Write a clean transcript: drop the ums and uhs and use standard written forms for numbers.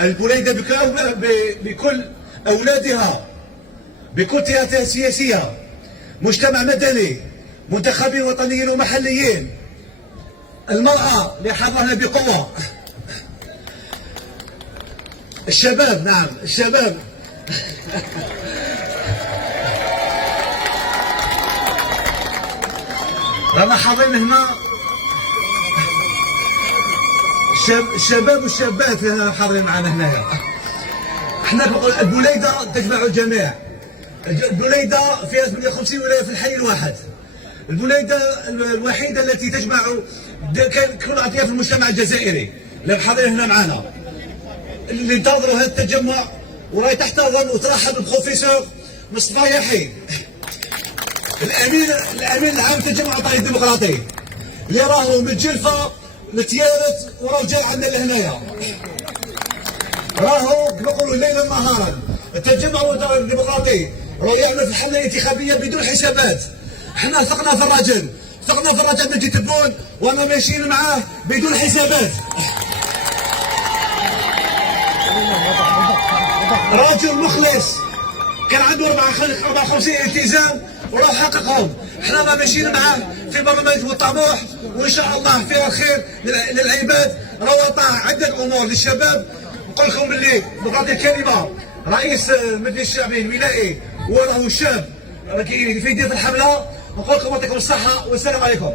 البليده بكل اولادها، بكل تياراتها السياسيه، مجتمع مدني، منتخبين وطنيين ومحليين، المراه اللي حضرنا بقوه، الشباب، نعم الشباب رانا حاضرين هنا، الشباب والشابات حاضرين معنا هنايا. احنا نقول البليده تجمع الجميع، البليده فيها 58 ولايه في الحي الواحد، البليده الوحيده التي تجمع كل اطياف المجتمع الجزائري اللي حاضرين هنا معنا، اللي انتظروا هذا التجمع، وراي تحتضن وترحب بالبروفيسور مصطفى يحيى، الامين العام للتجمع الوطني الديمقراطي، اللي راهو متجلفه متيارت وراهو جاي عندنا لهنايا، راهو كما نقولوا ليلا نهارا. التجمع الوطني الديمقراطي راهو يعمل في الحمله الانتخابيه بدون حسابات. احنا ثقنا في الرجل، ثقنا في الرجل مجدي تبون، وانا ماشيين معاه بدون حسابات. راجل مخلص، كان عنده 54 التزام وراه حققهم. احنا ما ماشيين معاه في برنامج والطموح، وان شاء الله فيها الخير للعباد. راه طاع عده امور للشباب. نقول لكم باللي بغض الكلمه رئيس المجلس الشعبي الولائي وراه شاب كيفيد في الحمله. نقول لكم يعطيكم الصحه والسلام عليكم.